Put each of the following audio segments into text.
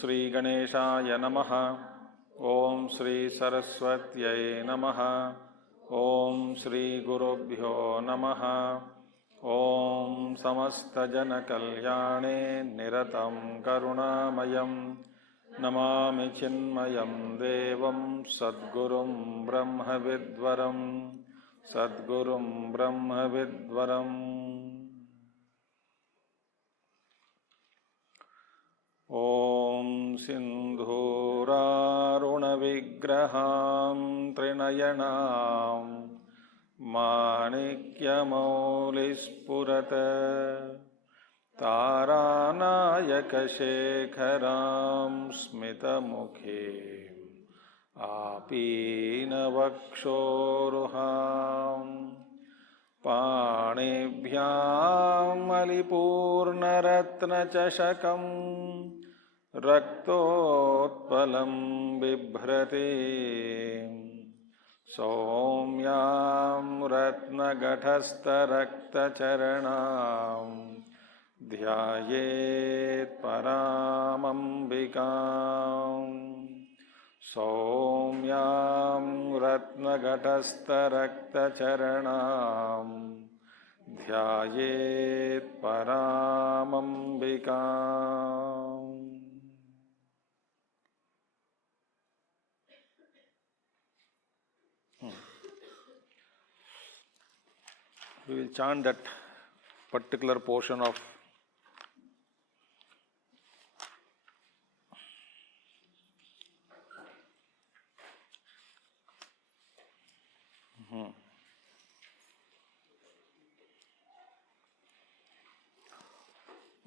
Shri Ganeshaya Namaha. Om Shri Saraswatyai Namaha. Om Shri Gurubhyo Namaha. Om Samasta Jana Kalyane Niratam Karunamayam Namami Chinmayam Devam Sadgurum Brahma Vidvaram Sadgurum Brahma Vidvaram. Om Sindhuraruna Vigraham Trinayanam Manikyamaulispurata Taranayaka Shekharam Smitamukhim Apinavakshoruham Panibhyam Malipurnaratnachashakam Raktotpalam Bibhrati Somyam Ratnagathastha Raktacharanam Dhyayet Paramambikam Somyam Ratnagathastha Raktacharanam Dhyayet Paramambikam. We will chant that particular portion of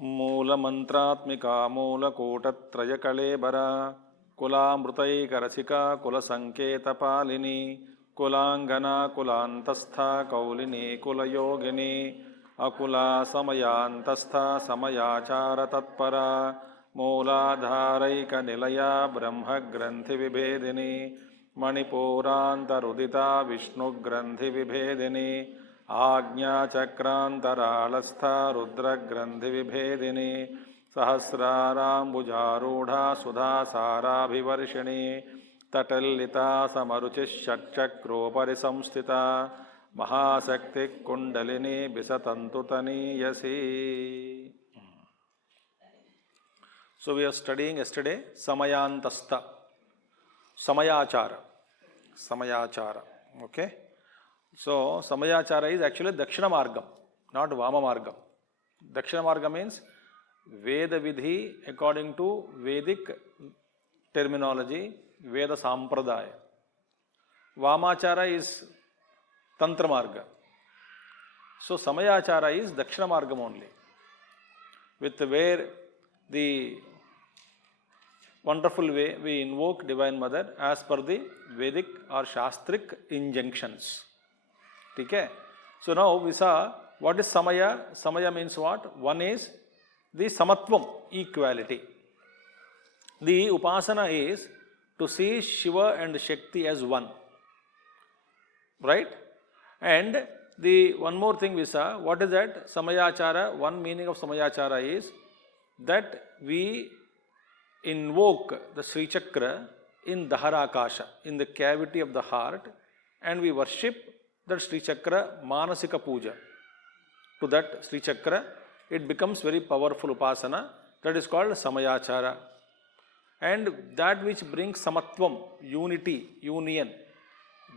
Moola Mantratmika Moola Kotatraya Kalebara Kulamrutai Karasika Kula Sanketa Palini Kulangana Kulantastha Kaulini Kulayogini Akula Samayantastha Samayachara Tatpara Mooladharaika Nilaya Brahma Granthi Vibhedini Manipurantarudita Vishnu Granthi Vibhedini Agnya Chakrantaralastha Rudra Granthi Vibhedini Sahasrarambujarudha Sudha Sarabhivarshini Tatallita Samaruchis Shakchakropari Samstita Mahasakti Kundalini Bisatantutani Yasi. So we are studying yesterday Samayantastha, Samayachara. Okay. So Samayachara is actually Dakshina Margam, not Vama Margam. Dakshina Margam means Veda Vidhi according to Vedic terminology, Veda Sampradaya. Vamachara is Tantra Marga. So Samayachara is Dakshina Margam only, with where the wonderful way we invoke Divine Mother as per the Vedic or Shastric injunctions. Okay? So now we saw what is Samaya. Samaya means what? One is the Samatvam, equality. The Upasana is to see Shiva and Shakti as one. Right? And the one more thing we saw, what is that? Samayachara, one meaning of Samayachara is that we invoke the Sri Chakra in Daharakasha, in the cavity of the heart, and we worship that Sri Chakra Manasika Puja. To that Sri Chakra, it becomes very powerful Upasana, that is called Samayachara. And that which brings Samatvam, unity, union,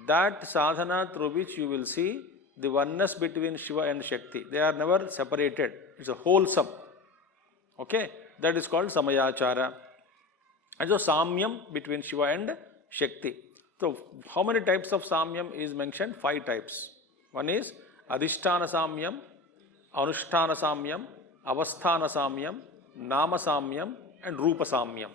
that sadhana through which you will see the oneness between Shiva and Shakti. They are never separated. It's a wholesome. Okay? That is called Samayachara. And so Samyam between Shiva and Shakti. So how many types of Samyam is mentioned? 5 types. One is Adhisthana Samyam, Anusthana Samyam, Avasthana Samyam, Nama Samyam, and Rupa Samyam.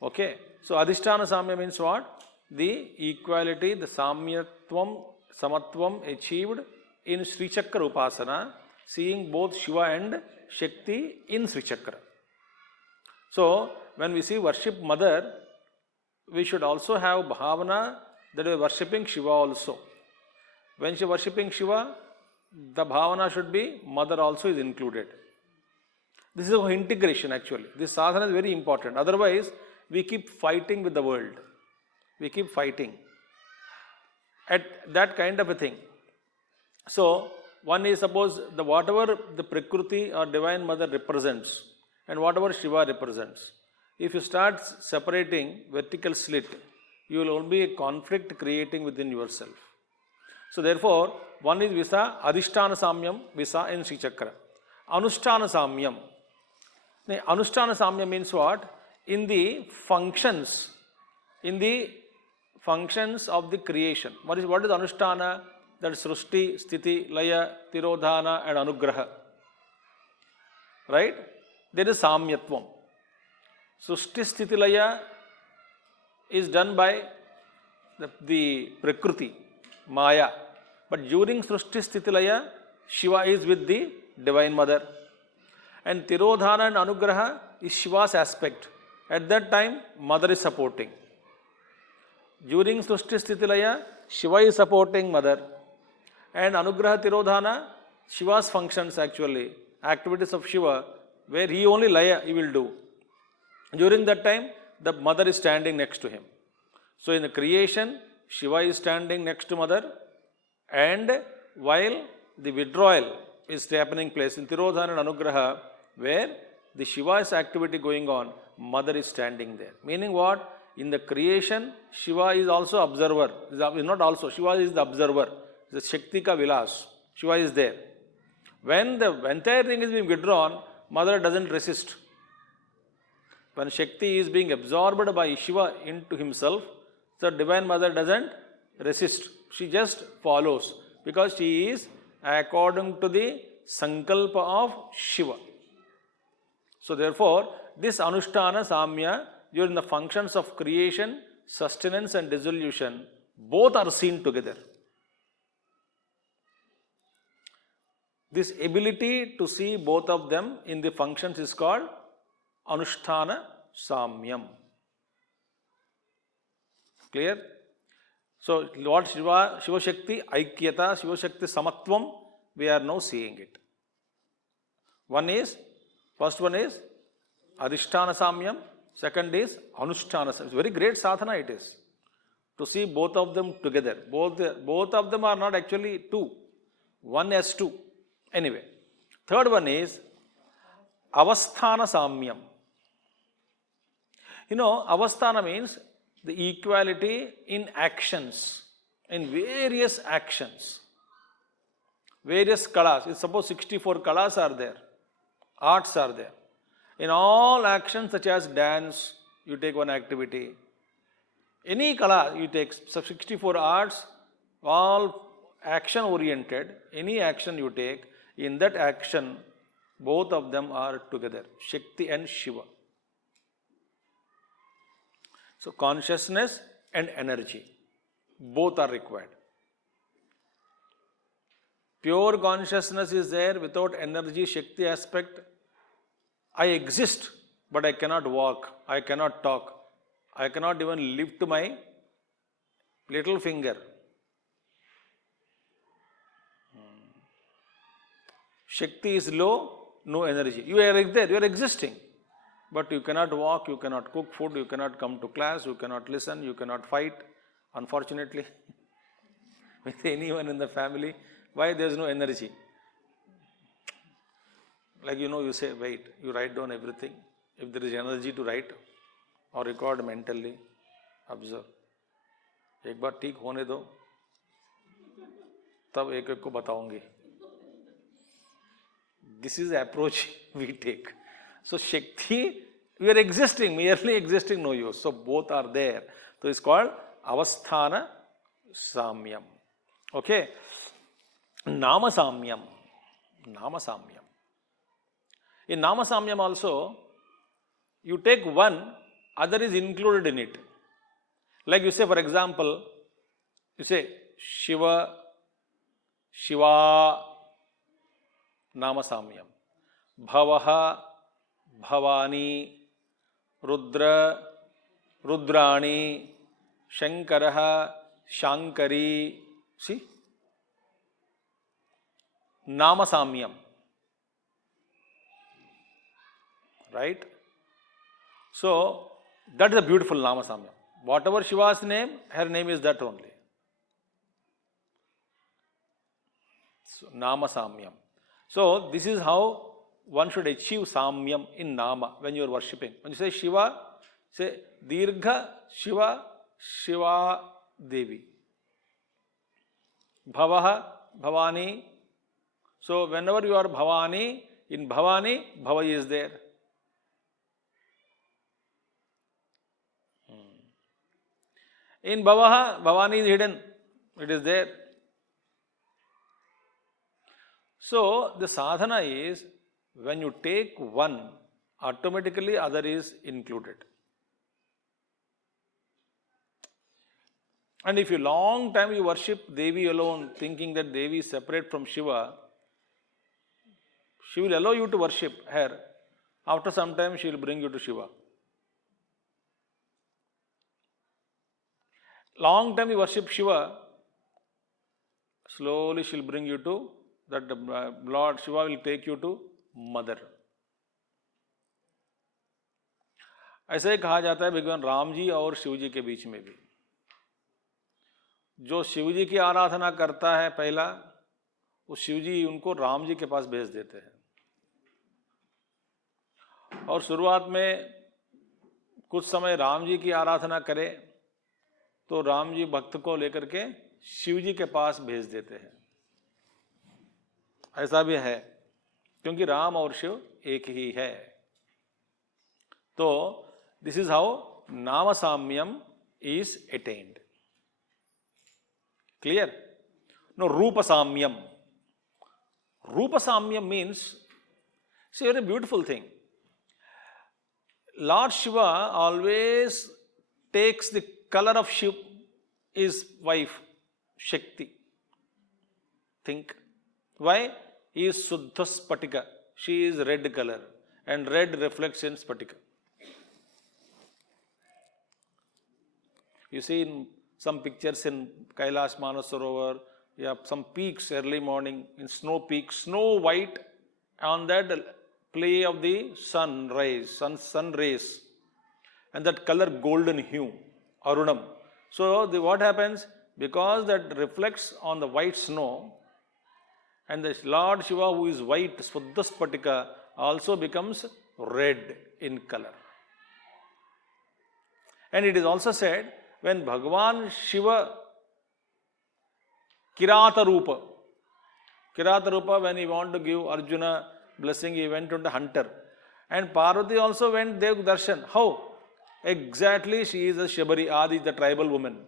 Okay? So Adhisthana Samyam means what? The equality, the Samyatvam, Samatvam achieved in Sri Chakra Upasana, seeing both Shiva and Shakti in Sri Chakra. So when we see worship Mother, we should also have bhavana that we are worshipping Shiva also. When she is worshipping Shiva, the bhavana should be Mother also is included. This is integration actually. This sadhana is very important. Otherwise, we keep fighting with the world. We keep fighting at that kind of a thing. So, one is suppose the whatever the Prakriti or Divine Mother represents and whatever Shiva represents. If you start separating vertical slit, you will only a conflict creating within yourself. So therefore, one is Visa, Adhisthana Samyam, Visa in Sri Chakra. Anusthana Samyam. Anusthana Samyam means what? In the functions of the creation. What is Anusthana? That is Srushti, Sthiti, Laya, Tirodhana and Anugraha. Right? There is Samyatvam. Srushti, Sthiti, Laya is done by the Prakriti, Maya. But during Srushti, Sthiti, Laya, Shiva is with the Divine Mother. And Tirodhana and Anugraha is Shiva's aspect. At that time, Mother is supporting. During Srushti, Sthiti, Laya, Shiva is supporting Mother. And Anugraha, Tirodhana, Shiva's functions actually, activities of Shiva, where he only Laya he will do. During that time, the Mother is standing next to him. So in the creation, Shiva is standing next to Mother, and while the withdrawal is happening place in Tirodhana and Anugraha, where the Shiva's activity going on, Mother is standing there. Meaning what? In the creation, Shiva is also observer. Not also, Shiva is the observer. The Shakti ka Vilas. Shiva is there. When the entire thing is being withdrawn, Mother doesn't resist. When Shakti is being absorbed by Shiva into himself, the Divine Mother doesn't resist. She just follows because she is according to the Sankalpa of Shiva. So therefore, this Anusthana Samya during the functions of creation, sustenance and dissolution, both are seen together. This ability to see both of them in the functions is called Anusthana Samyam. Clear? So, what Shiva Shakti Aikyata, Shiva Shakti Samatvam, we are now seeing it. First one is Adhisthana Samyam, second is Anusthana Samyam. It's very great sadhana it is. To see both of them together. Both of them are not actually two. One has two. Anyway, third one is Avasthana Samyam. Avasthana means the equality in actions, in various actions, various kalas. Suppose 64 kalas are there, arts are there. In all actions such as dance, you take one activity. Any kala you take, 64 arts, all action oriented, any action you take, in that action, both of them are together, Shakti and Shiva. So consciousness and energy, both are required. Pure consciousness is there without energy, Shakti aspect. I exist, but I cannot walk, I cannot talk, I cannot even lift my little finger. Shakti is low, no energy. You are there, you are existing. But you cannot walk, you cannot cook food, you cannot come to class, you cannot listen, you cannot fight, unfortunately, with anyone in the family. Why there is no energy? Like you say, wait, you write down everything. If there is energy to write or record mentally, observe. एक बार ठीक होने दो, तब एक को बताऊंगी. This is the approach we take. So Shakti, we are existing, merely existing, no use. So both are there. So it's called Avasthana Samyam. Okay. Nama Samyam. Nama Samyam. In Nama Samyam also, you take one, other is included in it. Like you say, for example, you say Shiva, Nama Samyam. Bhavaha, Bhavani, Rudra, Rudrani, Shankaraha, Shankari. See? Nama Samyam. right? So that is a beautiful Nama Samyam. Whatever Shiva's name, her name is that only. So, Nama Samyam. So this is how one should achieve Samyam in Nama when you are worshipping. When you say Shiva, say Dirgha Shiva, Shiva Devi. Bhavaha, Bhavani. So whenever you are Bhavani, in Bhavani, Bhava is there. In Bhavaha, Bhavani is hidden. It is there. So the sadhana is, when you take one, automatically other is included. And if you long time you worship Devi alone, thinking that Devi is separate from Shiva, she will allow you to worship her. After some time, she will bring you to Shiva. Long time you worship Shiva, slowly she will bring you to that Lord Shiva will take you to Mother. ऐसा ही कहा जाता है भगवान राम जी और शिव जी के बीच में भी, जो शिव जी की आराधना करता है पहला, वो शिव जी उनको राम जी के पास भेज देते हैं। और शुरुआत में कुछ समय राम जी की आराधना करे तो राम जी भक्त को लेकर के शिव जी के पास भेज देते हैं। ऐसा भी है, क्योंकि राम और शिव एक ही है। तो दिस इज हाउ नाम साम्यम इज अटेन्ड। क्लियर? नो, रूप साम्यम. Rupa Samyam means, it's a very beautiful thing. Lord Shiva always takes the color of his wife, Shakti. Think. Why? He is Suddha Spatika. She is red color, and red reflects in Spatika. You see in some pictures in Kailash Manasarovar, yeah, some peaks early morning, in snow peaks, snow white on that play of the sun rays, and that color golden hue, arunam. So what happens? Because that reflects on the white snow, and the Lord Shiva, who is white, Suddha Spatika, also becomes red in color. And it is also said, when Bhagavan Shiva Kirata Rupa, when he wanted to give Arjuna blessing, he went on the hunter. And Parvati also went Dev Darshan. How? Exactly, she is a Shabari, Adi, the tribal woman.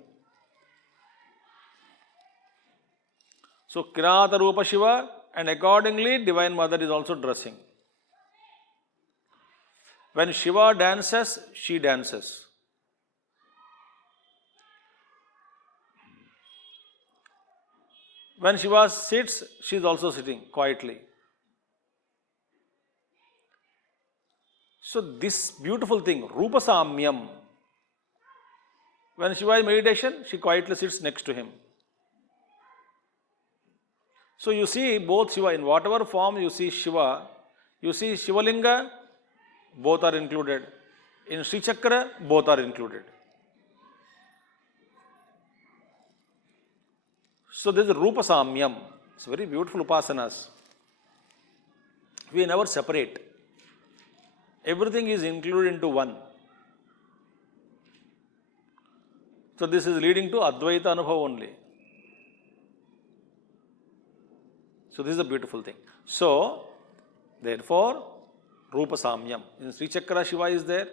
So Kirata Rupa Shiva, and accordingly Divine Mother is also dressing. When Shiva dances, she dances. When Shiva sits, she is also sitting quietly. So this beautiful thing, Rupa Samyam, when Shiva is meditation, she quietly sits next to him. So you see both Shiva, in whatever form you see Shiva, you see Shivalinga, both are included. In Sri Chakra, both are included. So this is Rupa Samyam. It's very beautiful upasanas. We never separate. Everything is included into one. So this is leading to Advaita Anubhava only. So this is a beautiful thing. So therefore, Rupa Samyam. In Sri Chakra, Shiva is there,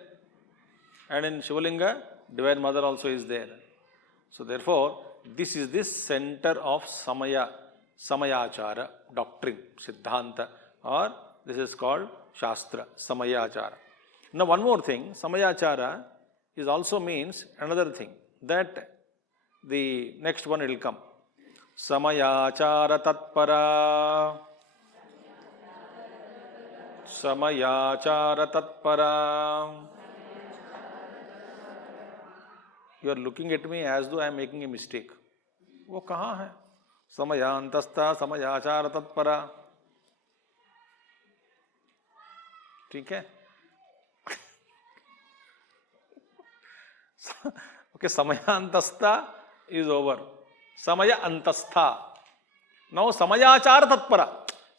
and in Shivalinga, Divine Mother also is there. So therefore, this is the center of Samayachara doctrine, Siddhanta, or this is called Shastra, Samayachara. Now one more thing, Samayachara is also means another thing, that the next one will come. Samayachara Tatpara. Samayachara Tatpara. You are looking at me as though I am making a mistake. वो कहाँ है? समयांतस्था समयाचार तत्परा. ठीक है? Okay, Samayantastha is over. Samaya Antastha. Now Samayachara Tatpara.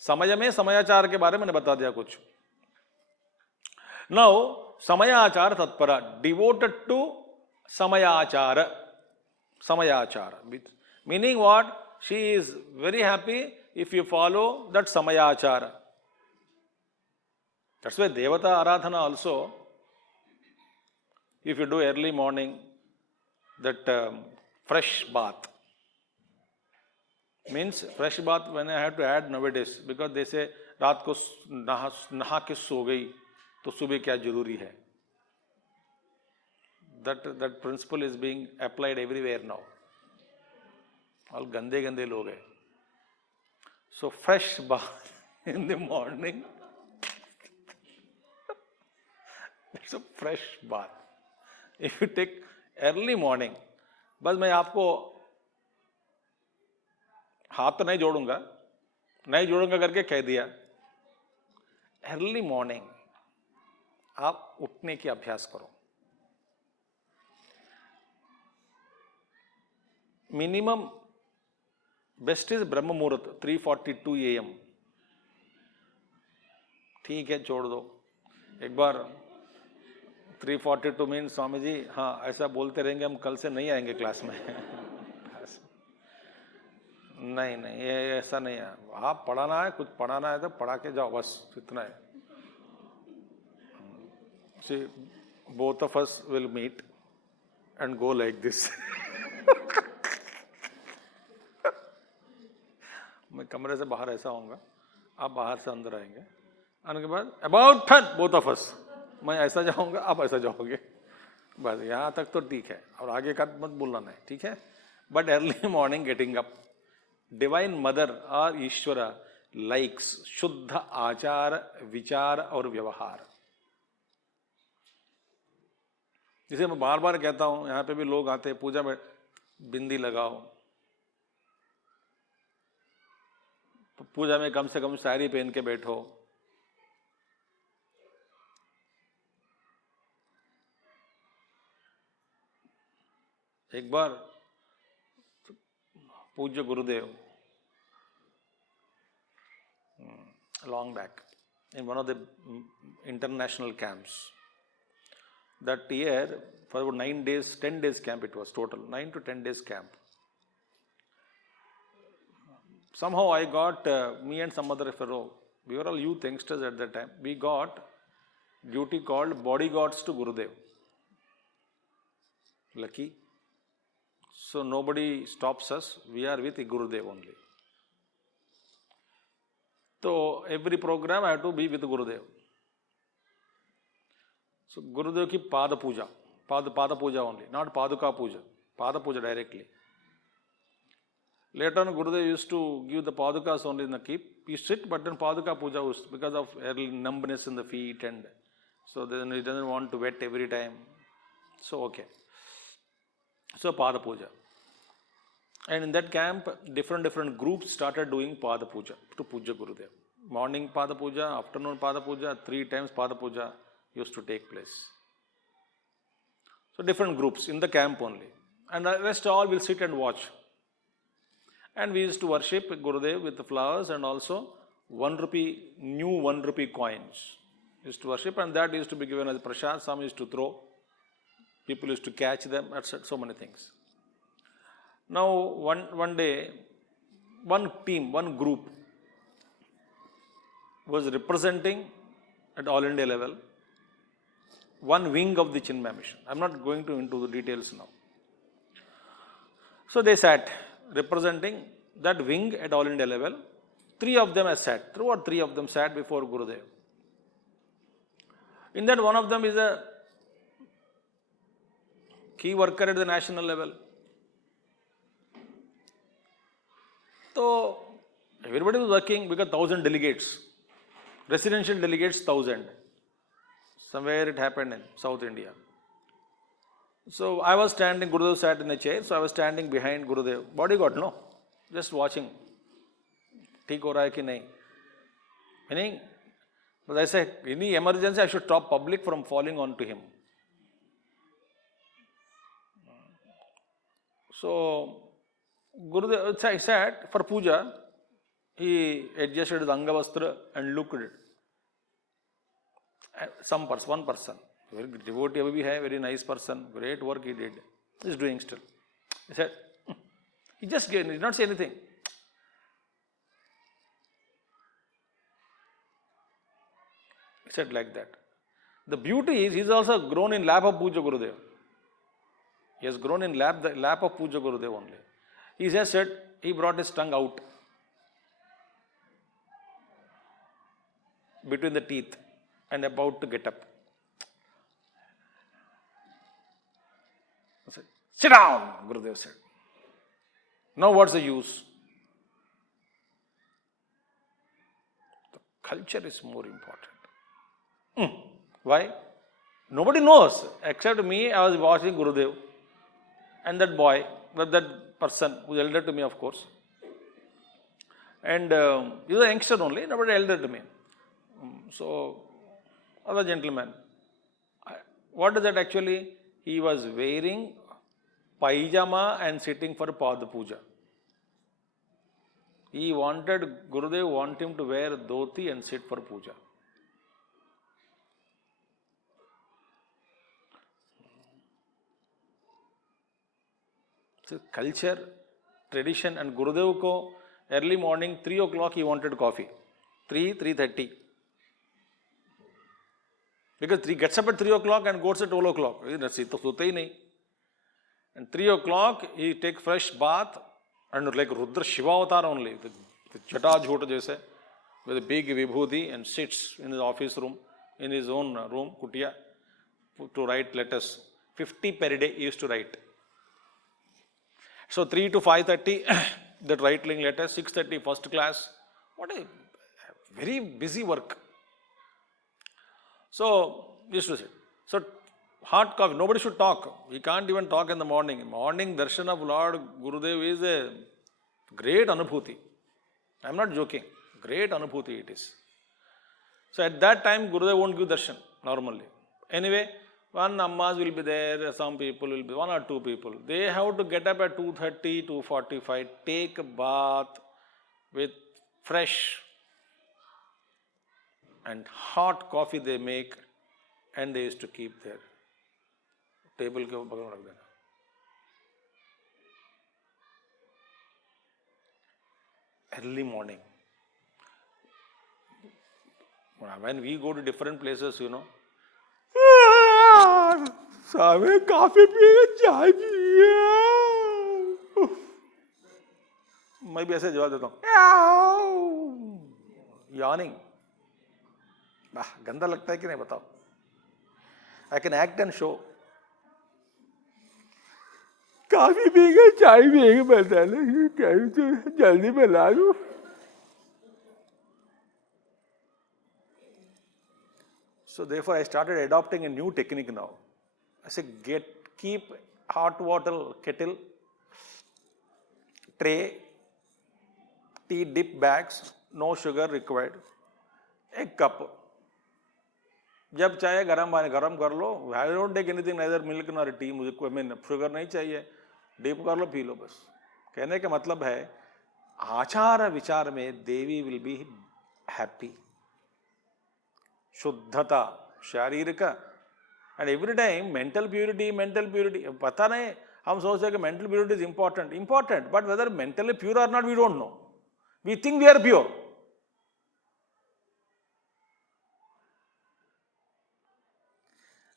समय में समयाचार के बारे में मैंने बता दिया कुछ. Now Samayachara Tatpara, devoted to Samayachara. Samayachara. Meaning what? She is very happy if you follow that Samayachara. That's why Devata Aradhana also, if you do early morning, that fresh bath. Means fresh bath when I have to add nowadays, because they say रात को नहा के सो गई तो सुबह क्या जरूरी है. That principle is being applied everywhere now. All गंदे गंदे लोग हैं. So fresh bath in the morning. It's a fresh bath. If you take early morning, बस मैं आपको हाथ तो नहीं जोड़ूंगा करके कह दिया. अर्ली मॉर्निंग आप उठने की अभ्यास करो. मिनिमम बेस्ट इज ब्रह्म मुहूर्त 3:42 AM. ठीक है, छोड़ दो. एक बार 3:42 मीन स्वामी जी, हाँ ऐसा बोलते रहेंगे हम कल से नहीं आएंगे क्लास में. नहीं ये ऐसा नहीं है. आप पढ़ाना है, कुछ पढ़ाना है तो पढ़ा के जाओ, बस इतना है. See, both of us will meet and go like this. मैं कमरे से बाहर ऐसा आऊँगा, आप बाहर से अंदर आएंगे. आने के बाद about 10 both of us. मैं ऐसा जाऊँगा, आप ऐसा जाओगे. बस यहाँ तक तो ठीक है, और आगे का मत बोलना नहीं, ठीक है. But early morning getting up, Divine Mother or Ishvara likes शुद्ध आचार, विचार और व्यवहार. जिसे मैं बार बार कहता हूँ, यहाँ पे भी लोग आते हैं पूजा में, बिंदी लगाओ. तो पूजा में कम से कम साड़ी पहन के बैठो. एक बार पूज्य गुरुदेव, long back in one of the international camps, that year for about 9 days, 10 days camp it was total, 9 to 10 days camp. Somehow I got, me and some other fellow, we were all youth youngsters at that time, we got duty called bodyguards to Gurudev. Lucky. So nobody stops us, we are with Gurudev only. So every program I have to be with Gurudev. So Gurudev ki Pada Puja only, not Paduka Puja, Pada Puja directly. Later on Gurudev used to give the Padukas only in the keep. You sit, but then Paduka Puja was because of early numbness in the feet, and so then he doesn't want to wet every time. So okay. So Pada Puja. And in that camp, different groups started doing Pada Puja to Puja Gurudev. Morning Pada Puja, afternoon Pada Puja, 3 times Pada Puja used to take place. So different groups in the camp only. And the rest all will sit and watch. And we used to worship Gurudev with the flowers, and also 1 rupee, new 1 rupee coins used to worship, and that used to be given as prasad. Some used to throw, people used to catch them, etc. So many things. Now one day, one team, one group was representing at all India level one wing of the Chinmaya Mission. I am not going into the details now. So they sat representing that wing at all India level. 3 of them sat, 2 or 3 of them sat before Gurudev. In that, one of them is a key worker at the national level. So everybody was working because 1,000 delegates, residential delegates 1,000. Somewhere it happened in South India. So I was standing, Gurudev sat in a chair, so I was standing behind Gurudev. Bodyguard, no, just watching. ठीक हो रहा है कि नहीं? Meaning, but I say, any emergency, I should stop public from falling onto him. So Gurudev, I said, for puja, he adjusted his Angavastra and looked at it. Some person, one person, very devotee, abhi hai, very nice person, great work he did. He is doing still. He said, he just gave, he did not say anything. He said like that. The beauty is, he is also grown in lap of Puja Gurudev. He has grown in the lap of Puja Gurudev only. He just said, he brought his tongue out between the teeth and about to get up. I said, sit down, Gurudev said. Now what's the use? The culture is more important. Why? Nobody knows except me. I was watching Gurudev and that boy, that person who is elder to me, of course. And he was a youngster only, nobody elder to me. So, other gentleman. What is that actually? He was wearing pajama and sitting for Pada Puja. Gurudev wanted him to wear dhoti and sit for puja. So culture, tradition, and Gurudev ko early morning 3 o'clock he wanted coffee. 3:30. Because he gets up at 3 o'clock and goes at 12 o'clock. And 3 o'clock he takes fresh bath and like Rudra Shiva avatar only, the Jata Jhota jaise, with a big vibhuti and sits in his office room, in his own room, kutia, to write letters. 50 per day he used to write. So 3 to 5:30, that writing letters, 6:30 first class. What a very busy work. So, used to say, so hot coffee, nobody should talk. We can't even talk in the morning. Morning darshan of Lord Gurudev is a great anubhuti. I am not joking. Great anubhuti it is. So at that time, Gurudev won't give darshan normally. Anyway, one ammas will be there, some people will be, 1 or 2 people. They have to get up at 2:30, 2:45, take a bath with fresh and hot coffee they make, and they used to keep their table ke bagal mein rakh dena. Early morning. When we go to different places, you know, Swami, coffee piye, chai piye. मैं भी ऐसे जवाब देता हूँ, yawning. गंदा लगता है कि नहीं बताओ? I can act and show. काफी पीएंगे, चाय पिएंगे, बता लो, जल्दी बना लो. So therefore, I started adopting a new technique now. I say, keep hot water kettle, tray, tea dip bags, no sugar required, a cup. जब चाहे गरम कर लो. I don't take anything, neither milk nor tea. मुझे sugar नहीं चाहिए. Dip कर लो, P low बस. कहने का मतलब है, आचार विचार में देवी will be happy. शुद्धता, शारीरिक, and every time mental purity. पता नहीं, हम सोचते हैं कि mental purity is important, but whether mentally pure or not, we don't know. We think we are pure.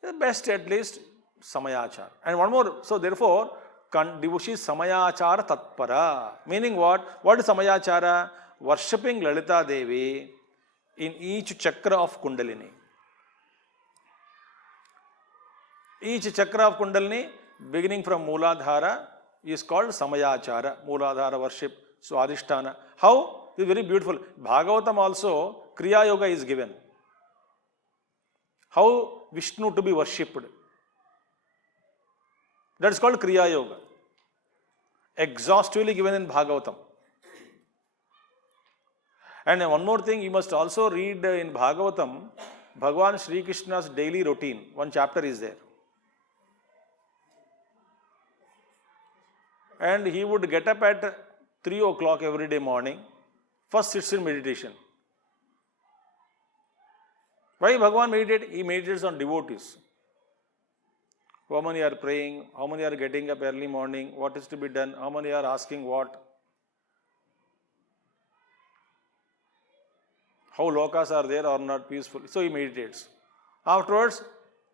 The best at least samayachar. And one more, so therefore, devoshi samayachara tatpara. Meaning what? What is samayachara? Worshipping Lalita Devi in each chakra of Kundalini. Each chakra of Kundalini, beginning from Mooladhara, is called Samayachara. Mooladhara worship, Swadhisthana. How? It is very beautiful. Bhagavatam also, Kriya Yoga is given. How Vishnu to be worshipped. That is called Kriya Yoga. Exhaustively given in Bhagavatam. And one more thing, you must also read in Bhagavatam, Bhagavan Sri Krishna's daily routine. One chapter is there. and he would get up at 3 o'clock every day morning, first sits in meditation. Why Bhagavan meditate? He meditates on devotees. How many are praying? How many are getting up early morning? What is to be done? How many are asking what? How lokas are there or not peaceful? So he meditates. Afterwards,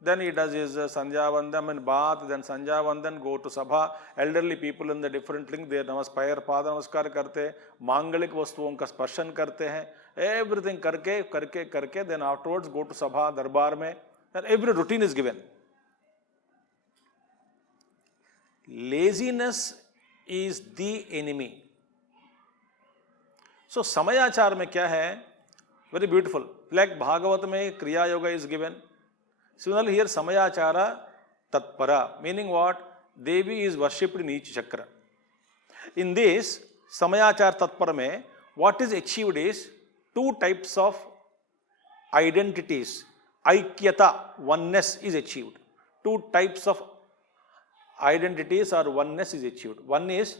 then he does his Sandhya Vandam and bath, then Sandhya Vandan, go to Sabha. Elderly people in the different link, they namaskar, pada namaskar karte हैं, मांगलिक वस्तुओं का स्पर्शन करते हैं, everything करके, then afterwards go to Sabha, दरबार में, and every routine is given. Laziness is the enemy. So Samayachar में क्या है? Very beautiful. Like Bhagavad में Kriya Yoga is given. Similarly, here Samayachara Tatpara, meaning what? Devi is worshipped in each chakra. In this Samayachara Tatpara mein, what is achieved is two types of identities. Aikyata, oneness is achieved. Two types of identities or oneness is achieved. One is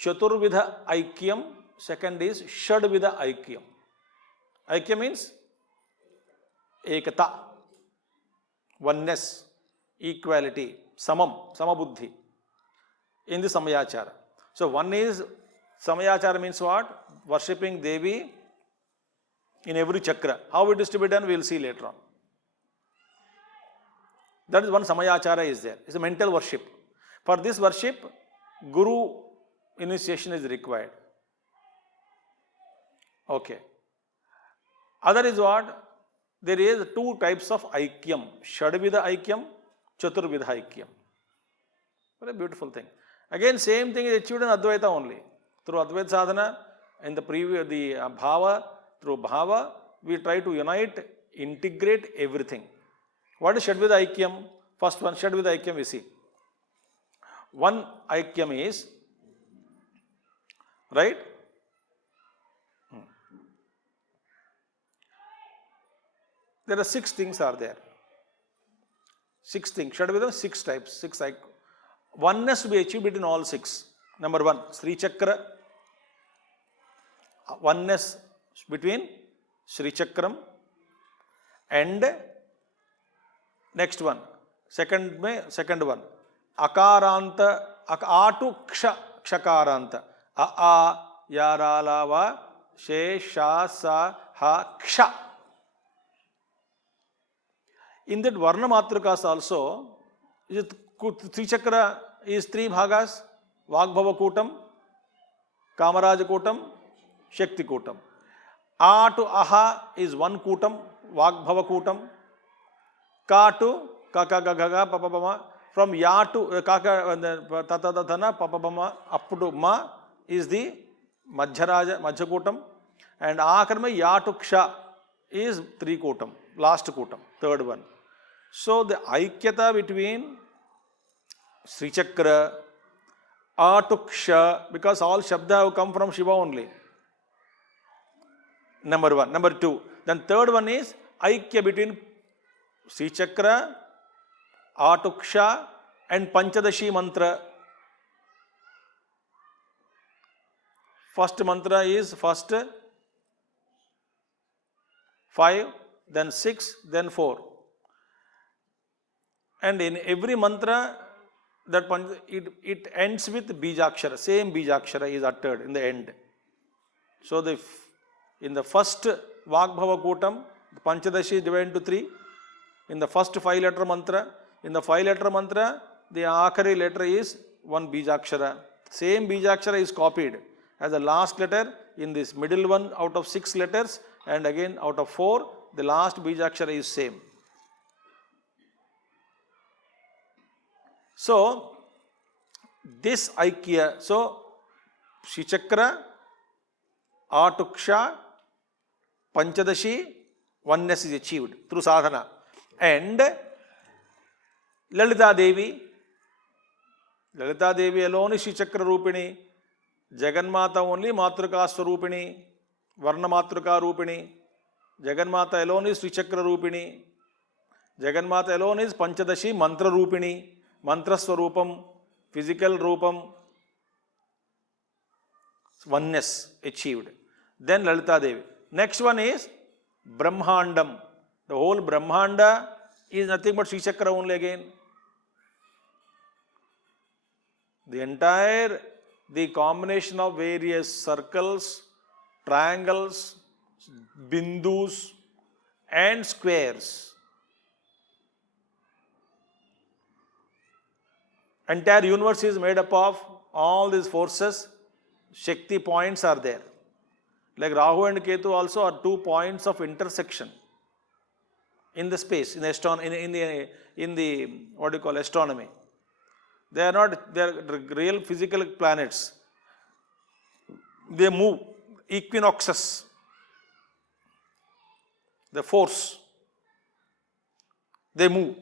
Chaturvidha Aikyam, second is Shadvidha Aikyam. Aikyam means Ekata, oneness, equality, samabuddhi in the Samayachara. So one is, Samayachara means what? Worshipping Devi in every chakra. How it is to be done, we will see later on. That is one Samayachara is there. It's a mental worship. For this worship, Guru initiation is required. Okay. Other is what? There is two types of Aikyam. Shadvidha Aikyam, Chaturvidha Aikyam. Very beautiful thing. Again, same thing is achieved in Advaita only. Through Advaita sadhana, in the previous, Bhava, through Bhava, we try to unite, integrate everything. What is Shadvidha Aikyam? First one, Shadvidha Aikyam we see. One Aikyam is, right? There are 6 things are there. 6 things. Shadvidha, 6 types. 6 oneness to be achieved between all 6. Number 1, Sri Chakra. Oneness between Sri Chakram and next one. Second one. Akaranta, Atu Kshakaranta. A, Ya, Ra, La, Va, She, Sha, Sa, Ha, Ksha. In that Varna Matrakas also, Sri Chakra is 3 bhagas, Vagbhava Kutam, Kamaraja Kutam, Shakti Kutam. A to Aha is 1 Kutam, Vagbhava Kutam. Ka to Kaka Gagaga Papa Bama. From Ya to Kaka Tata Tatana Papa Bama up to Ma is the Madhyaraja, Madhya Kutam. And Akarma Ya to Ksha is 3 Kutam, last Kutam, third one. So the Aikyata between Sri Chakra, A to Ksha, because all Shabda have come from Shiva only. Number 1. Number 2. Then third one is Aikya between Sri Chakra, A to Ksha and Panchadashi mantra. First mantra is first 5, then 6, then 4. And in every mantra, that it ends with Bijakshara. Same Bijakshara is uttered in the end. So in the first Vagbhava Kutam, the Panchadashi is divided into 3. In the first 5-letter mantra, in the 5-letter mantra, the Akari letter is 1 Bijakshara. Same Bijakshara is copied as the last letter in this middle one out of 6 letters, and again out of 4, the last Bijakshara is same. So, this Aikya, so Sri Chakra, Atuksha, Panchadashi, oneness is achieved through sadhana. And Lalita Devi alone is Sri Chakra Rupini, Jagannmata only Matruka Swarupini, Varna Matruka Rupini, Jagannmata alone is Sri Chakra Rupini, Jagannmata alone is Panchadashi Mantra Rupini, Mantra Swarupam, physical Rupam, oneness achieved. Then Lalita Devi. Next one is Brahmandam. The whole Brahmanda is nothing but Sri Chakra only again. The entire, the combination of various circles, triangles, bindus and squares. Entire universe is made up of all these forces. Shakti points are there. Like Rahu and Ketu also are 2 points of intersection in the space, in the what do you call astronomy. They are not, they are real physical planets. They move, equinoxes, the force, they move.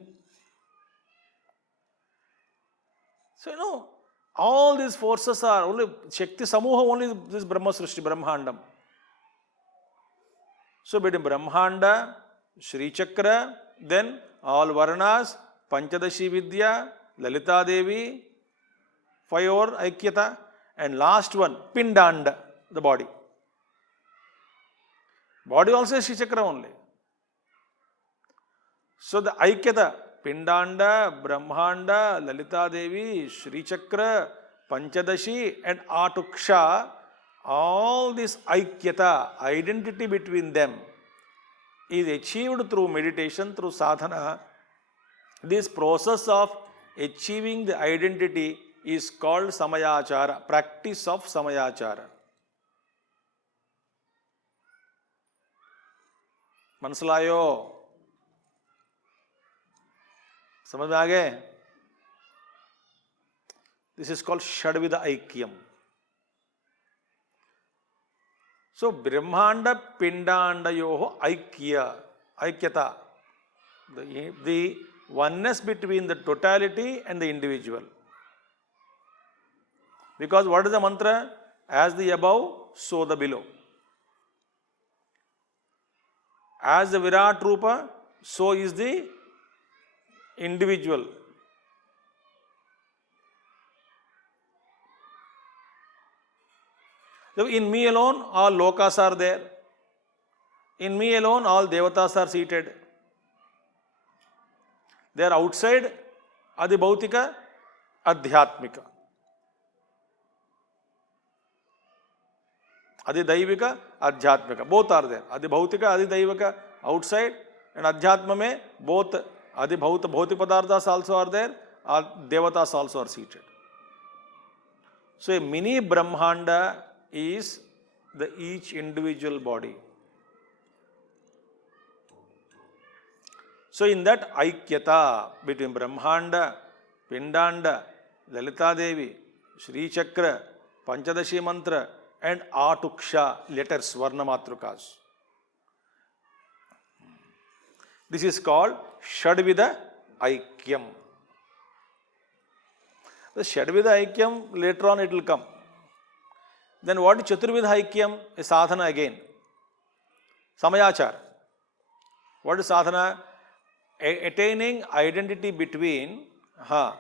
So all these forces are only Shakti Samuha, only this Brahma Srishti, Brahmandam. So between Brahmanda, Sri Chakra, then all Varnas, Panchadashi Vidya, Lalita Devi, 5 over Aikyata, and last one, Pindanda, the body. Body also is Sri Chakra only. So the Aikyata, Pindanda, Brahmanda, Lalita Devi, Sri Chakra, Panchadashi and Atuksha, all this Aikyata, identity between them, is achieved through meditation, through sadhana. This process of achieving the identity is called Samayachara, practice of Samayachara. Manslayo? समझ में आ गए? This is called Shadvida Aikyam. So Brahmanda Pindanda Yoho Aikyata, the oneness between the totality and the individual. Because what is the mantra? As the above, so the below. As the Virat Rupa, so is the individual. So in me alone, all lokas are there. In me alone, all devatas are seated. They are outside Adibhautika, Adhyatmika. Adidaivika, Adhyatmika. Both are there. Adibhautika, Adidaivika outside, and Adhyatma mein both Adibhauta, Bhautik Padarthas also are there, Devatas also are seated. So a mini Brahmanda is the each individual body. So in that Aikyata between Brahmanda, Pindanda, Lalita Devi, Sri Chakra, Panchadashi Mantra and Atuksha letters, Varnamatrukas. This is called Shadvida Aikyam. The Shadvida Aikyam, later on it will come. Then what is Chaturvida Aikyam? Is sadhana again. Samayachara. What is sadhana? Attaining identity between. Now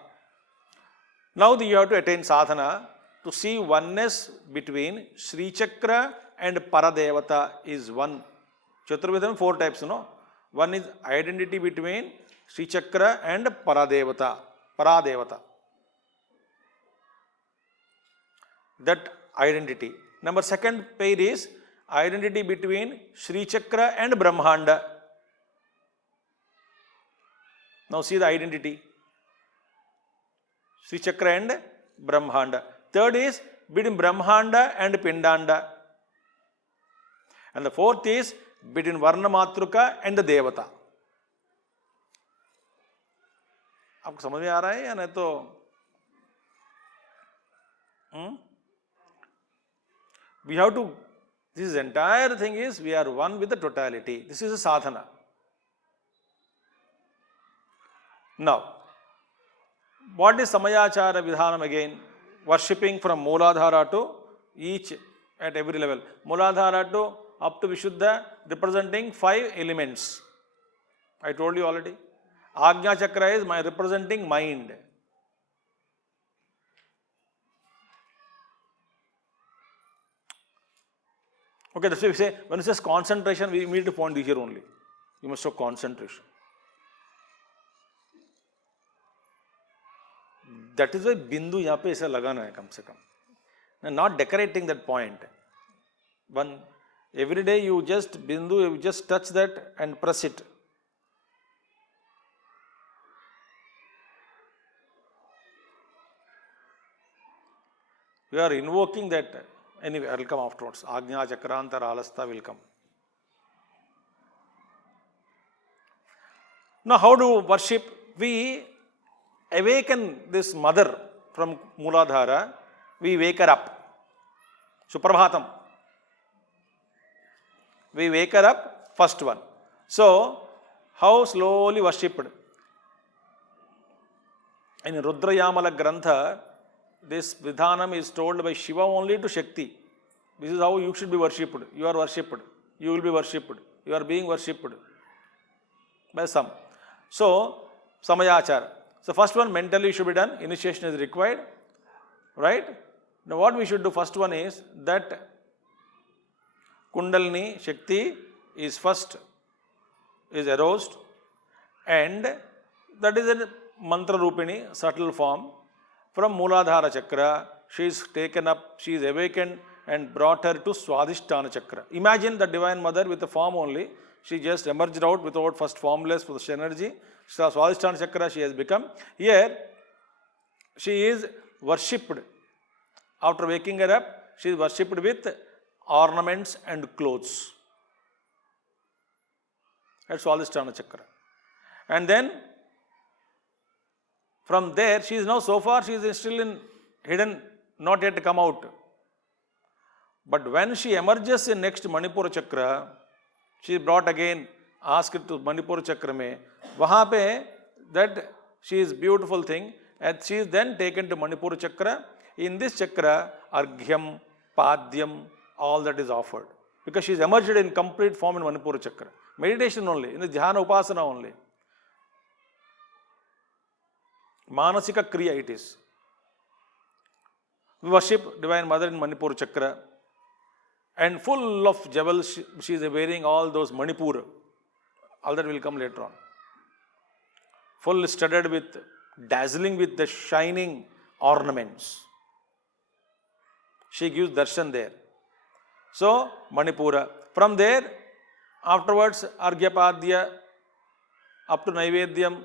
you have to attain sadhana to see oneness between Sri Chakra and Paradevata is one. Chaturvidam 4 types, no? One is identity between Sri Chakra and Paradevata. That identity. Number second pair is identity between Sri Chakra and Brahmanda. Now see the identity. Sri Chakra and Brahmanda. Third is between Brahmanda and Pindanda. And the fourth is between Varnamatruka and the Devata. आपको समझ में आ रहा है या नहीं तो? We have to, this entire thing is we are one with the totality. This is a sadhana. Now, what is Samayachara Vidhanam again? Worshipping from Mooladhara to each at every level. Mooladhara to up to Vishuddha, representing 5 elements. I told you already. Ajna Chakra is representing mind. Okay, that's why we say, when it says concentration, we need to point here only. You must show concentration. That is why bindu यहाँ पे ऐसा लगाना है कम से कम. Not decorating that point. One, every day you just bindu, you just touch that and press it. We are invoking that. Anyway, I will come afterwards. Agnya Chakranta Alastha will come. Now, how to worship? We awaken this mother from Mooladhara. We wake her up. Suprabhatam. We wake her up, first one. So, how slowly worshipped? In Rudrayamala Grantha, this Vidhanam is told by Shiva only to Shakti. This is how you should be worshipped. You are worshipped. You will be worshipped. You are being worshipped by some. So, Samayachara. So, first one mentally should be done. Initiation is required. Right? Now, what we should do, first one is that Kundalini, Shakti is first, is aroused, and that is a mantra rupini, subtle form. From Mooladhara Chakra, she is taken up, she is awakened and brought her to Swadhisthana Chakra. Imagine the Divine Mother with the form only. She just emerged out without first formless, with the energy. Swadhisthana Chakra she has become. Here, she is worshipped. After waking her up, she is worshipped with ornaments and clothes. That's Swadhisthana Chakra. And then, from there, she is now, so far, she is still in hidden, not yet come out. But when she emerges in next Manipura Chakra, she is brought again, asked to Manipura Chakra mein. Wahan pe, that she is beautiful thing, and she is then taken to Manipura Chakra. In this Chakra, Arghyam, Padyam, all that is offered. Because she is emerged in complete form in Manipura Chakra. Meditation only, in the Dhyana Upasana only. Manasika Kriya it is. We worship Divine Mother in Manipur Chakra, and full of jewels, she is wearing all those Manipur. All that will come later on. Full studded with, dazzling with the shining ornaments. She gives darshan there. So, Manipura. From there, afterwards, Argyapadya up to Naivedyam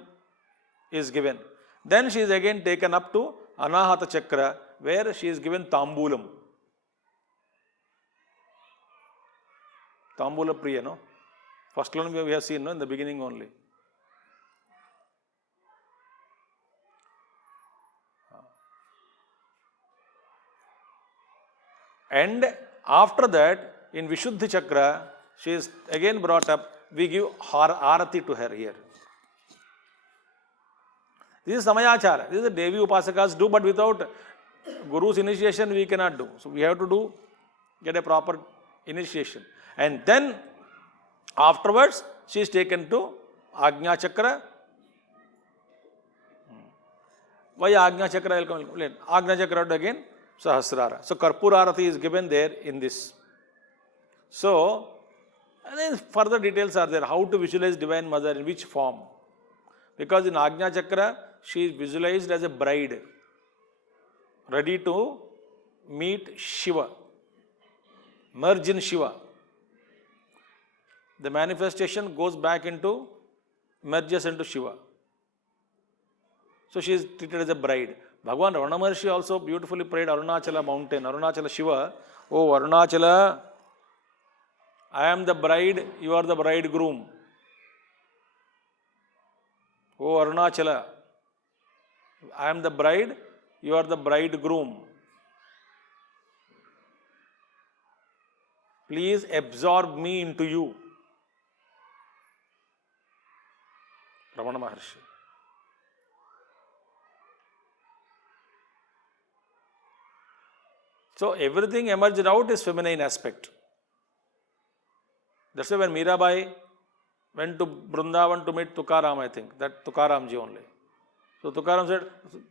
is given. Then she is again taken up to Anahata Chakra, where she is given Tambulam. Tambula Priya, no? First one we have seen, no? In the beginning only. And after that, in Vishuddhi Chakra, she is again brought up. We give Arati to her here. This is Samayachara. This is the Devi Upasakas do, but without Guru's initiation we cannot do. So we have to get a proper initiation. And then afterwards she is taken to Agnya Chakra. Why Agnya Chakra? Agnya Chakra again Sahasrara. So Karpura Arati is given there in this. So, and then further details are there. How to visualize Divine Mother, in which form? Because in Agnya Chakra, she is visualized as a bride, ready to meet Shiva, merge in Shiva. The manifestation goes back into, merges into Shiva. So she is treated as a bride. Bhagavan Ramana Maharshi also beautifully prayed Arunachala mountain, Arunachala Shiva. Oh Arunachala, I am the bride, you are the bridegroom. Oh Arunachala, I am the bride, you are the bridegroom. Please absorb me into you. Ramana Maharshi. So everything emerged out is feminine aspect. That's why when Mirabai went to Vrindavan to meet Tukaram, I think, that Tukaramji only. So Tukaram said,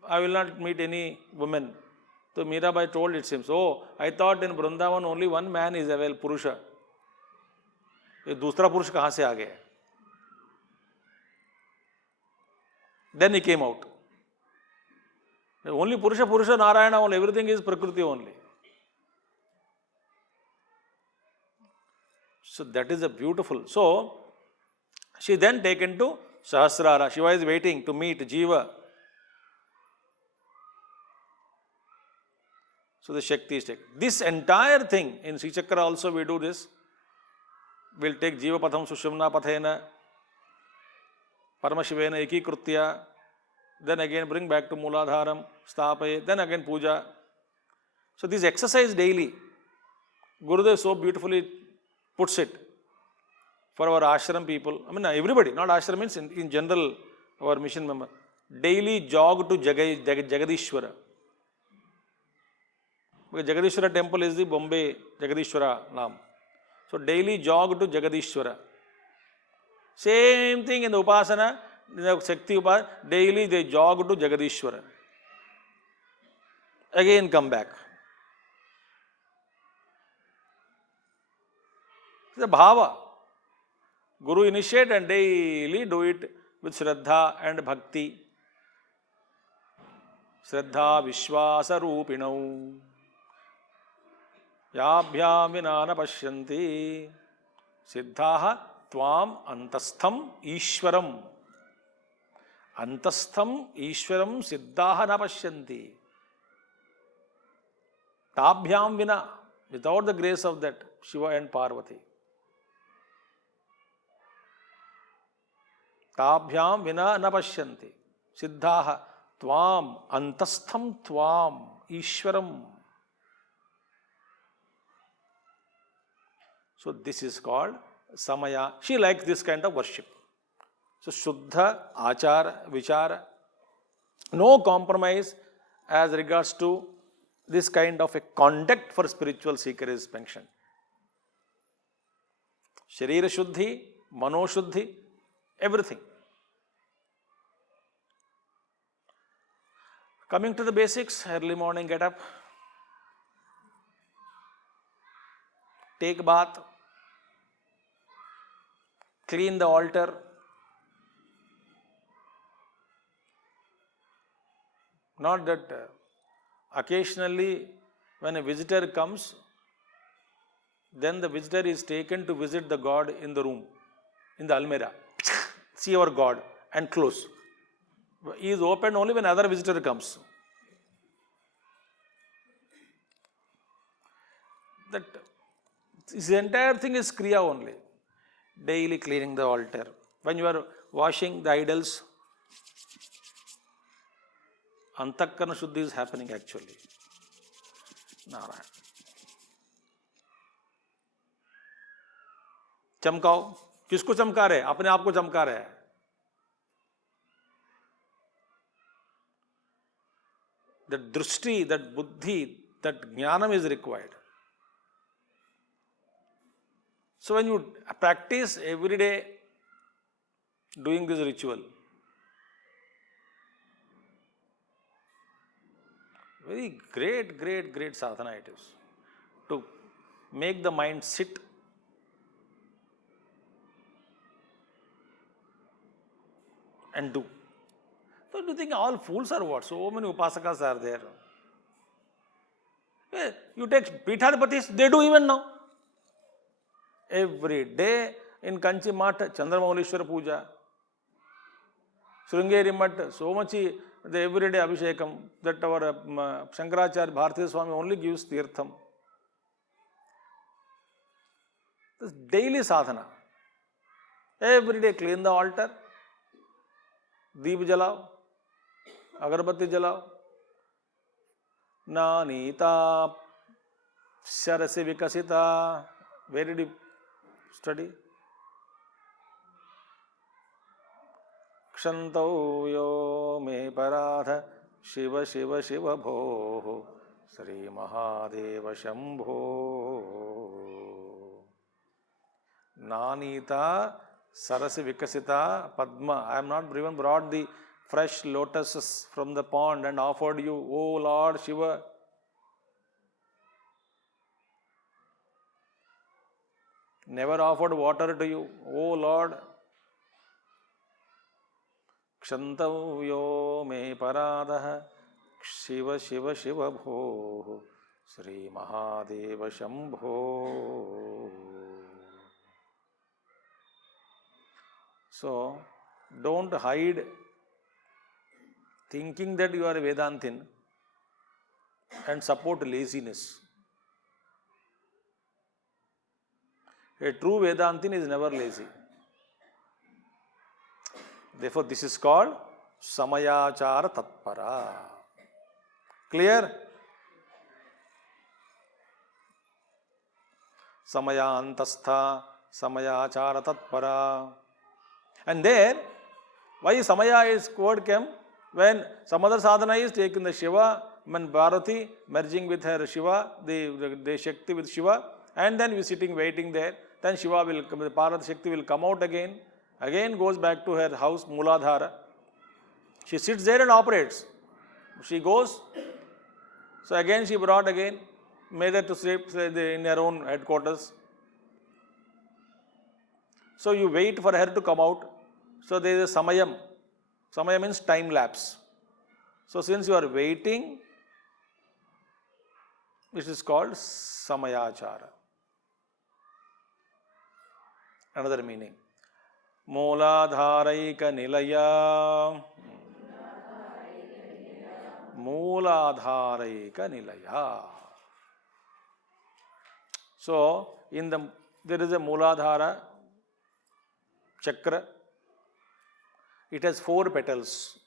I will not meet any women. So Mirabai told, it seems, oh, I thought in Vrindavan only one man is available, Purusha. ये दूसरा पुरुष कहाँ से आ गया? Then he came out. Only Purusha, Purusha, Narayana, only everything is Prakriti only. So that is a beautiful. So she then taken to Sahasrara. Shiva is waiting to meet Jiva. So the Shakti is taken. This entire thing in Sri Chakra also we do this. We'll take Jiva Patham Sushumna Pathena Paramashivena Eki Krutya. Then again bring back to Mooladharam, Sthapaye, then again Puja. So this exercise daily, Gurudev so beautifully puts it for our ashram people. I mean everybody, not ashram means in general our mission member. Daily jog to Jagadishwara. Because Jagadishwara temple is the Bombay Jagadishwara Nam. So daily jog to Jagadishwara. Same thing in the Upasana. Shakti Upasana, daily they jog to Jagadishwara. Again come back. The bhava. Guru initiate and daily do it with Shraddha and Bhakti. Shraddha Vishwasa Rupinau. Yabhyam vinana pashyanti. Siddhaha Tvam Antastham Ishwaram. Antastham Ishwaram Siddhaha na pashyanti. Tabhyam vina, without the grace of that Shiva and Parvati. Tabhyam vina na pashyanti. Siddhaha Tvam Antastham Tvam Ishwaram. So this is called Samaya. She likes this kind of worship. So Shuddha, Achara, Vichara, no compromise as regards to this kind of a conduct for spiritual seeker is mentioned. Sharira Shuddhi, Mano Shuddhi, everything. Coming to the basics, early morning get up, take bath, clean the altar, not that occasionally when a visitor comes, then the visitor is taken to visit the God in the room, in the almirah. See our God and close. He is open only when other visitor comes. That this entire thing is Kriya only. Daily cleaning the altar. When you are washing the idols, Antakarana Shuddhi is happening actually. Narayana. चमकाओ, किसको चमका रहे? अपने आप को चमका रहे हैं. That drushti, that buddhi, that jnanam is required. So when you practice every day doing this ritual, very great sadhana it is to make the mind sit and do. So do you think all fools are what? So many upasakas are there. You take Peethadhipatis, they do even now. Every day in Kanchi Math, Chandramaulishwara Puja, Sringeri Math, so much the everyday Abhishekam that our Shankaracharya Bharatiya Swami only gives Tirtham. This daily sadhana. Every day clean the altar, Deep jalao, Agarbatti jalao, Nanita Sharasi Vikasita. Where did you study? Kshanto yo me paradha Shiva Shiva Shiva Bho Sri Mahadeva Shambho Nanita Sarasi Vikasita Padma. I am not even brought the fresh lotuses from the pond and offered you, O Lord Shiva. never offered water to you. Oh Lord, Kshantavyo me paradaha Shiva Shiva Shiva Bho Sri Mahadeva Shambho. So, don't hide thinking that you are a Vedantin and support laziness. A true Vedantin is never lazy. Therefore, this is called Samayachara Tatpara. Clear? Samaya Antastha, Samayachara Tatpara. And there, why Samaya is word came? When some other sadhana is taking the Shiva, when Bharati merging with her Shiva, the Shakti with Shiva, and then we sitting waiting there, then Shiva will come, the Parvati Shakti will come out again goes back to her house, Mooladhara. She sits there and operates. She goes, so again she brought again, made her to sleep in her own headquarters. So you wait for her to come out. So there is a Samayam. Samayam means time lapse. So since you are waiting, this is called Samayachara. Another meaning. Mooladharaika Nilaya. Mooladharaika Nilaya. So, there is a Mooladhara chakra. It has 4 petals.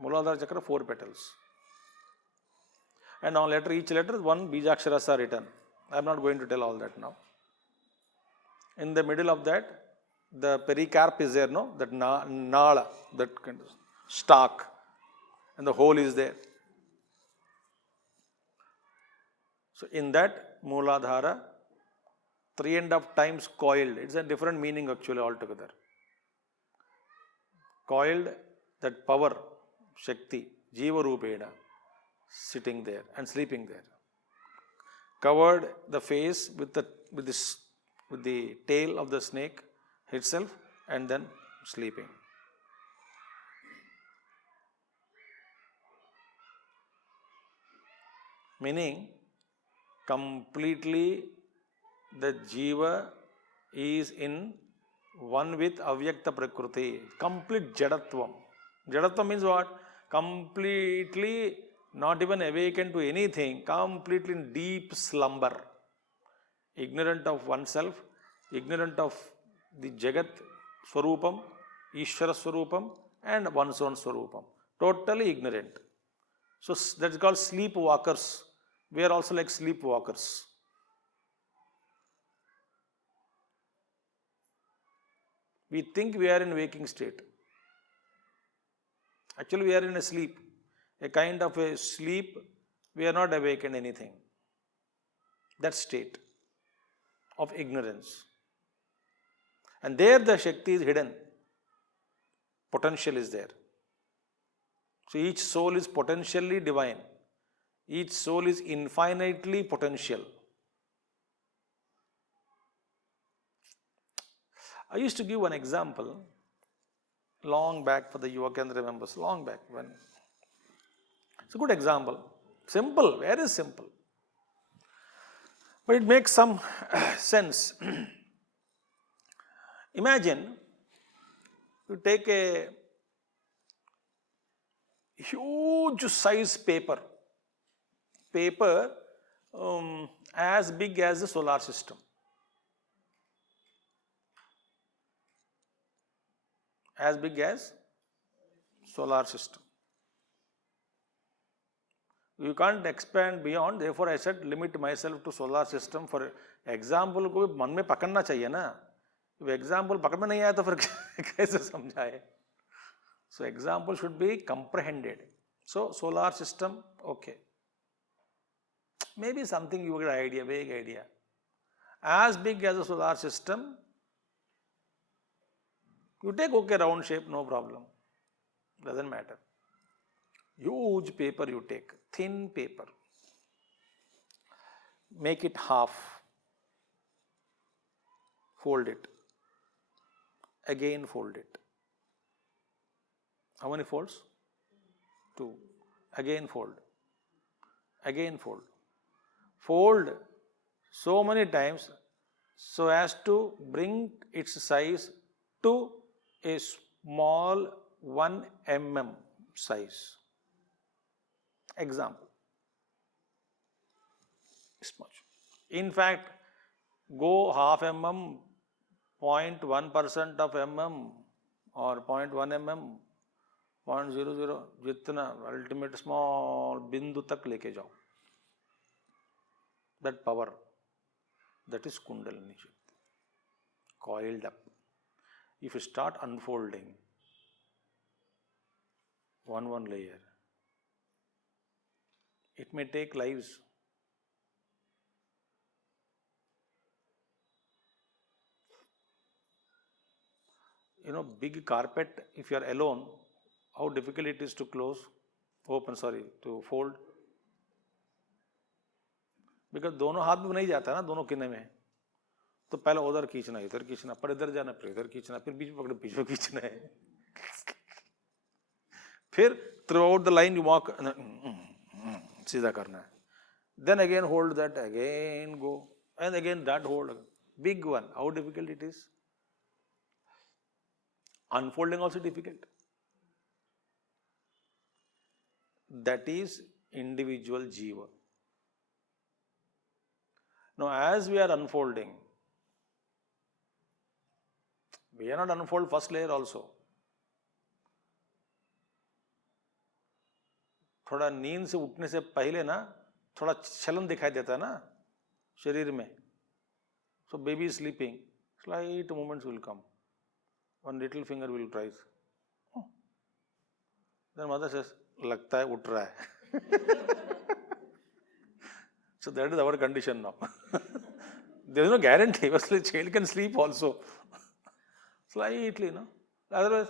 Mooladhara chakra, 4 petals. And on each letter, 1 Bijaksharas are written. I am not going to tell all that now. In the middle of that, the pericarp is there, no? That nala, that kind of stalk, and the hole is there. So in that Mooladhara, 3.5 times coiled. It's a different meaning actually altogether. Coiled, that power, Shakti, Jiva Rupena, sitting there and sleeping there. Covered the face with the tail of the snake itself and then sleeping. Meaning, completely the Jiva is in one with Avyakta Prakriti. Complete Jadatvam. Jadatvam means what? Completely not even awakened to anything, completely in deep slumber. Ignorant of oneself, ignorant of the Jagat Swarupam, Ishvara Swarupam, and one's own Swarupam. Totally ignorant. So that's called sleepwalkers. We are also like sleepwalkers. We think we are in waking state. Actually, we are in a sleep. A kind of a sleep, we are not awakened anything. That state of ignorance. And there the Shakti is hidden. Potential is there. So each soul is potentially divine. Each soul is infinitely potential. I used to give one example long back for the Yuvakendra members, long back when. It's a good example. Simple, very simple. But it makes some sense. Imagine you take a huge size paper as big as the solar system. As big as solar system. You can't expand beyond, therefore I said limit myself to solar system. For example को भी मन में पकड़ना चाहिए ना. If example पकड़ में नहीं आया तो फिर कैसे समझाए? So example should be comprehended. So solar system, okay. Maybe something you get idea, vague idea. As big as a solar system, you take okay round shape, no problem. Doesn't matter. Huge paper you take, thin paper. Make it half. fold it, again fold it. How many folds? 2. Again fold, again fold. Fold so many times so as to bring its size to a small 1 mm size. Example. This much. In fact, go half mm, 0.1% of mm or 0.1 mm, 0.00, जितना ultimate small बिंदु तक लेके जाओ. That power, that is Kundalini Shakti, coiled up. If you start unfolding one layer, it may take lives. Big carpet, if you are alone, how difficult it is to to fold. Because दोनों हाथ में नहीं जाता ना, दोनों किने में. तो पहले उधर खींचना, इधर खींचना, पर इधर जाना, फिर इधर खींचना, फिर बीच में पकड़े, बीच में खींचना है. फिर throughout the line you walk, सीधा करना है. Then again hold that, again go, and again that hold. Big one, how difficult it is. Unfolding also difficult. That is individual jiva. Now, as we are unfolding, we are not unfold first layer also. थोड़ा नींद से उठने से पहले ना थोड़ा चलन दिखाई देता है ना शरीर में. So baby is sleeping, slight movements will come. One little finger will rise. Then mother says, लगता है उठ रहा है. So that is our condition now. There is no guarantee. Firstly, child can sleep also. Slightly, no? Otherwise,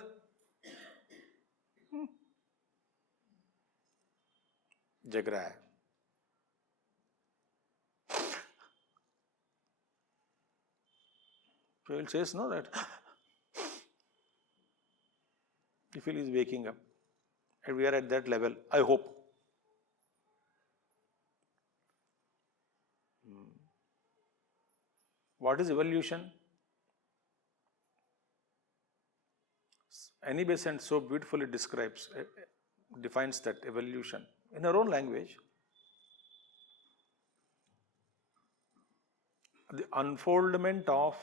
जग रहा है. Child says, no, that you feel he is waking up. And we are at that level, I hope. What is evolution? Annie Besant so beautifully defines that evolution in her own language. The unfoldment of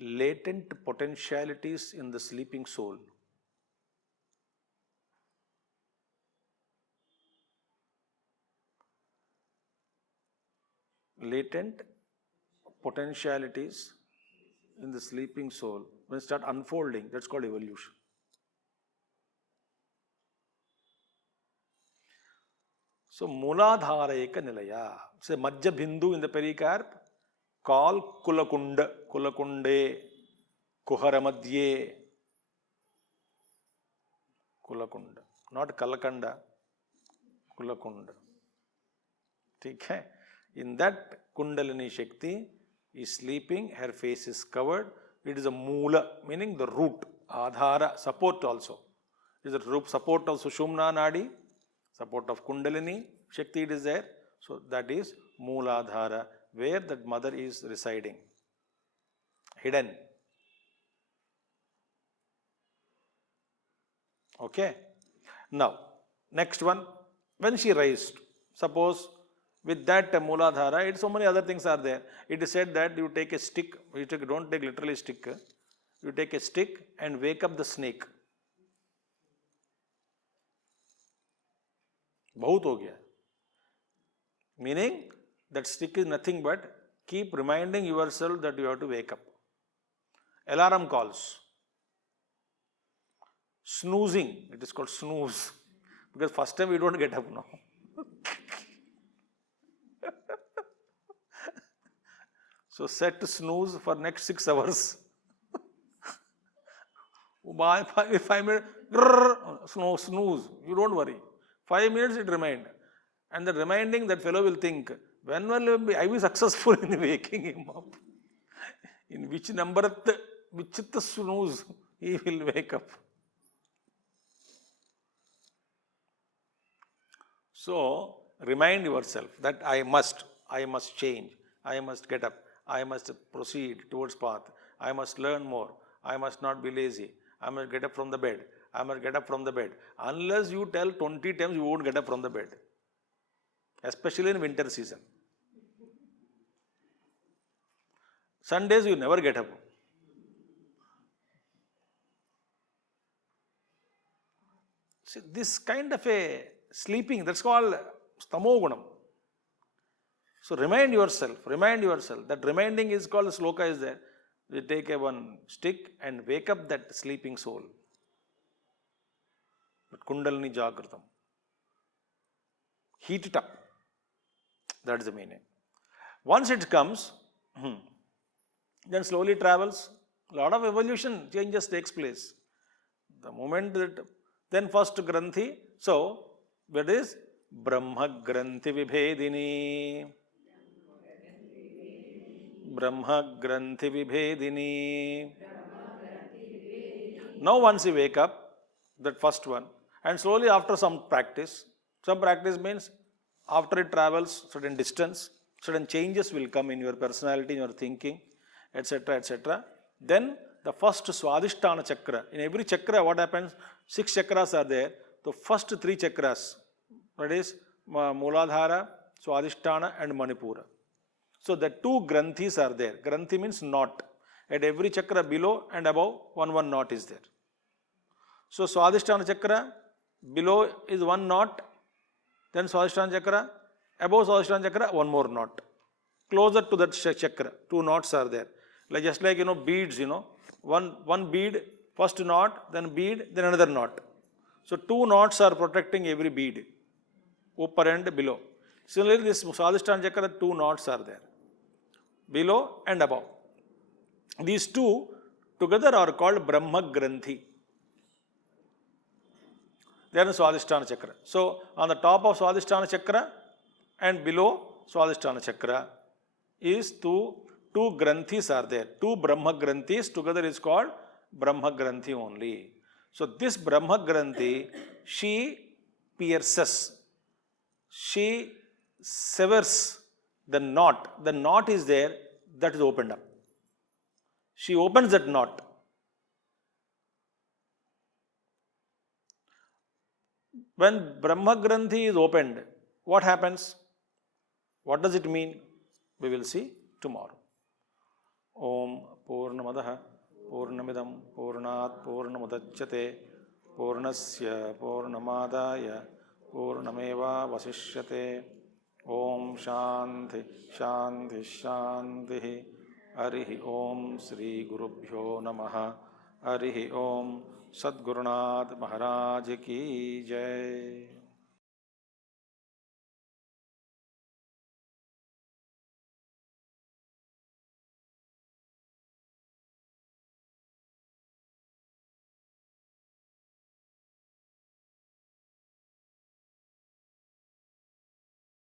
latent potentialities in the sleeping soul. Latent potentialities in the sleeping soul, when it start unfolding, that's called evolution. So, Mooladhara Eka Nilaya. Say Majja Bindu in the pericarp, call Kulakunda, Kulakunde, Kuharamadye, Kulakunda. Not Kalakanda, Kulakunda. Okay? In that Kundalini Shakti is sleeping, her face is covered. It is a Moola, meaning the root, Adhara, support also. It is the root support of Sushumna Nadi, support of Kundalini Shakti it is there. So that is Mooladhara, where that mother is residing, hidden. Okay. Now, next one, when she raised, suppose with that Mooladhara, so many other things are there. It is said that you take a stick, don't take literally stick, you take a stick and wake up the snake. बहुत हो गया. Meaning that stick is nothing but keep reminding yourself that you have to wake up. Alarm calls. Snoozing, it is called snooze. Because first time we don't get up now. So set snooze for next 6 hours. 5 minutes, snooze, you don't worry. 5 minutes it remind. And the reminding, that fellow will think, when will I be successful in waking him up? In which number which snooze he will wake up. So remind yourself that I must change, I must get up, I must proceed towards path, I must learn more, I must not be lazy, I must get up from the bed, I must get up from the bed. Unless you tell 20 times, you won't get up from the bed, especially in winter season. Sundays you never get up. See, this kind of a sleeping, that's called stamogunam. So remind yourself, that reminding is called, sloka is there. You take one stick and wake up that sleeping soul. But kundalini jagratam. Heat it up. That is the meaning. Once it comes, then slowly travels. A lot of evolution, changes takes place. The moment that, then first granthi, so that is Brahma Granthi Vibhedini. Brahma Granthi Vibhedini. Now once you wake up, that first one, and slowly after some practice means after it travels certain distance, certain changes will come in your personality, in your thinking, etc., etc. Then the first Swadhisthana chakra. In every chakra, what happens? 6 chakras are there. The first 3 chakras, that is Mooladhara, Swadhisthana and Manipura. So the 2 granthis are there. Granthi means knot. At every chakra below and above, one knot is there. So Swadhisthana chakra, below is 1 knot, then Swadhisthana chakra, above Swadhisthana chakra, 1 more knot. Closer to that chakra, 2 knots are there. Like just like beads, one bead, first knot, then bead, then another knot. So 2 knots are protecting every bead, upper and below. Similarly, this Swadhisthana chakra, 2 knots are there, below and above. These 2 together are called Brahma Granthi. They are in Swadhisthana chakra. So on the top of Swadhisthana chakra and below Swadhisthana chakra is 2 granthis are there. 2 Brahma Granthis together is called Brahma Granthi only. So this Brahma Granthi, she pierces, she severs the knot. The knot is there, that is opened up. She opens that knot. When Brahma Granthi is opened, what happens? What does it mean? We will see tomorrow. Om Purnamadaha Purnamidam Purnat Purnamudachyate Purnasya Purnamadaya Purnameva Vasishyate. Om Shanti Shanti Shanti. Harihi Om Sri Gurubhyo Namaha. Harihi Om Sadgurunath Maharaj Ki Jai.